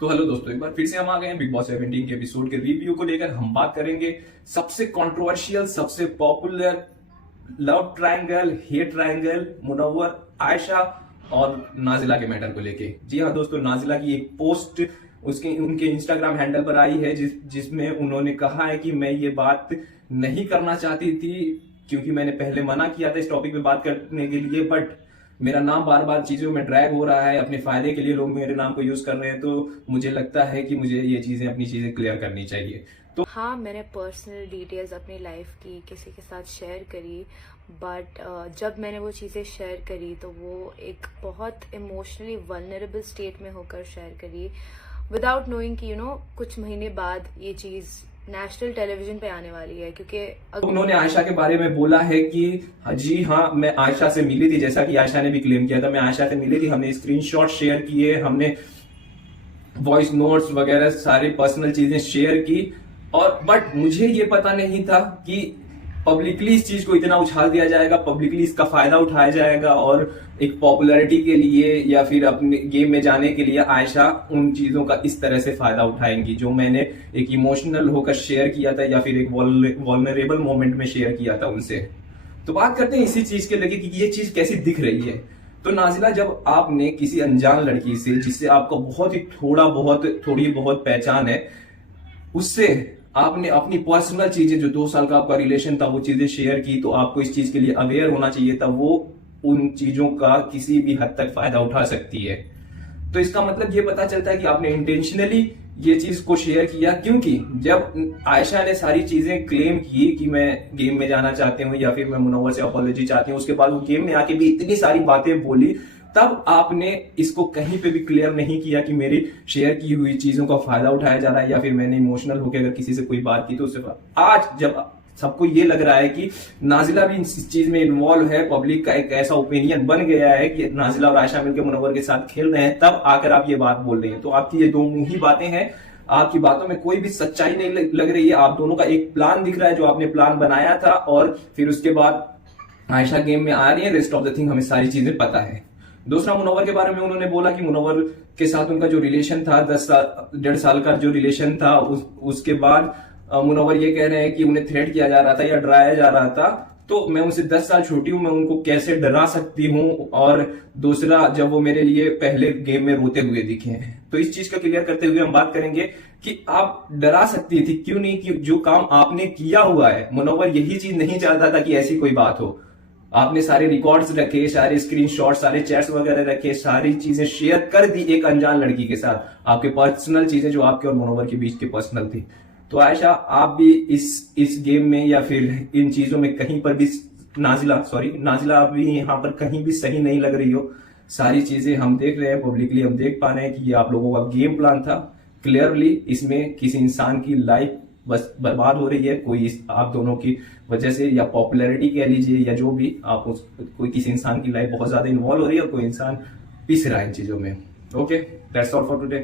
तो हेलो दोस्तों, एक बार फिर से हम आ गए हैं बिग बॉस 17 के एपिसोड के रिव्यू को लेकर। हम बात करेंगे सबसे कंट्रोवर्शियल, सबसे popular love triangle, hate triangle, Munawar, Ayesha और नाजिला के मैटर को लेके। जी हाँ दोस्तों, नाजिला की एक पोस्ट उसके उनके इंस्टाग्राम हैंडल पर आई है जिसमें उन्होंने कहा है कि मैं ये बात नहीं करना चाहती थी क्योंकि मैंने पहले मना किया था इस टॉपिक पे बात करने के लिए, बट मेरा नाम बार बार चीजों में ड्रैग हो रहा है, अपने फायदे के लिए लोग मेरे नाम को यूज कर रहे हैं, तो मुझे लगता है कि मुझे ये चीजें अपनी चीजें क्लियर करनी चाहिए। तो हाँ, मैंने पर्सनल डिटेल्स अपनी लाइफ की किसी के साथ शेयर करी, बट जब मैंने वो चीज़ें शेयर करी तो वो एक बहुत इमोशनली वल्नरेबल स्टेट में होकर शेयर करी, विदाउट नोइंग कि कुछ महीने बाद ये चीज़ नेशनल टेलीविजन पे आने वाली है। क्योंकि उन्होंने आयशा के बारे में बोला है कि जी हाँ, मैं आयशा से मिली थी, जैसा कि आयशा ने भी क्लेम किया था, मैं आयशा से मिली थी, हमने स्क्रीनशॉट शेयर किए, हमने वॉइस नोट्स वगैरह सारी पर्सनल चीजें शेयर की, और बट मुझे ये पता नहीं था कि पब्लिकली इस चीज को इतना उछाल दिया जाएगा, पब्लिकली इसका फायदा उठाया जाएगा और एक पॉपुलैरिटी के लिए या फिर अपने गेम में जाने के लिए आयशा उन चीजों का इस तरह से फायदा उठाएंगी जो मैंने एक इमोशनल होकर शेयर किया था या फिर एक वल्नरेबल मोमेंट में शेयर किया था उनसे। तो बात करते हैं इसी चीज के लगे कि ये चीज कैसी दिख रही है। तो नाजिला, जब आपने किसी अनजान लड़की से जिससे आपका बहुत ही थोड़ी बहुत पहचान है, उससे आपने अपनी पर्सनल चीजें, जो 2 साल का आपका रिलेशन था, वो चीजें शेयर की, तो आपको इस चीज के लिए अवेयर होना चाहिए था। वो उन चीजों का किसी भी हद तक फायदा उठा सकती है। तो इसका मतलब ये पता चलता है कि आपने इंटेंशनली ये चीज को शेयर किया, क्योंकि जब आयशा ने सारी चीजें क्लेम की कि मैं गेम में जाना चाहती हूँ या फिर मैं मुनव्वर से अपॉलॉजी चाहती हूँ, उसके बाद वो गेम में आके भी इतनी सारी बातें बोली, तब आपने इसको कहीं पे भी क्लियर नहीं किया कि मेरी शेयर की हुई चीजों का फायदा उठाया जा रहा है या फिर मैंने इमोशनल होकर अगर किसी से कोई बात की तो उससे। आज जब सबको ये लग रहा है कि नाजिला भी इस चीज में इन्वॉल्व है, पब्लिक का एक ऐसा ओपिनियन बन गया है कि नाजिला और आयशा मिलकर मुनव्वर के साथ खेल रहे हैं, तब आकर आप ये बात बोल रहे हैं। तो आपकी ये दो मुंही बातें हैं, आपकी बातों में कोई भी सच्चाई नहीं लग रही है। आप दोनों का एक प्लान दिख रहा है जो आपने प्लान बनाया था, और फिर उसके बाद आयशा गेम में आ रही है। रेस्ट ऑफ द थिंग हमें सारी चीजें पता है। दूसरा, मुनव्वर के बारे में उन्होंने बोला कि मुनव्वर के साथ उनका जो रिलेशन था, 1.5 साल का जो रिलेशन था, उसके बाद मुनव्वर ये कह रहे हैं कि उन्हें थ्रेट किया जा रहा था या डराया जा रहा था। तो मैं उनसे 10 साल छोटी हूं, मैं उनको कैसे डरा सकती हूं? और दूसरा, जब वो मेरे लिए पहले गेम में रोते हुए दिखे हैं। तो इस चीज का क्लियर करते हुए हम बात करेंगे कि आप डरा सकती थी, क्यों नहीं? कि जो काम आपने किया हुआ है, मुनव्वर यही चीज नहीं चाहता था कि ऐसी कोई बात हो। आपने सारे रिकॉर्ड्स रखे, सारे स्क्रीनशॉट, सारे चैट्स वगैरह रखे, सारी चीजें शेयर कर दी एक अनजान लड़की के साथ, आपके पर्सनल चीजें जो आपके और मुनव्वर के बीच की पर्सनल थी। तो आयशा, आप भी इस गेम में या फिर इन चीजों में कहीं पर भी, नाजिला आप भी यहाँ पर कहीं भी सही नहीं लग रही हो। सारी चीजें हम देख रहे हैं, पब्लिकली हम देख पा रहे हैं कि ये आप लोगों का गेम प्लान था। क्लियरली इसमें किसी इंसान की लाइफ बस बर्बाद हो रही है, कोई आप दोनों की वजह से, या पॉपुलैरिटी कह लीजिए या जो भी, आप कोई किसी इंसान की लाइफ बहुत ज्यादा इन्वॉल्व हो रही है और कोई इंसान पिस रहा है इन चीजों में। Okay, that's all for today.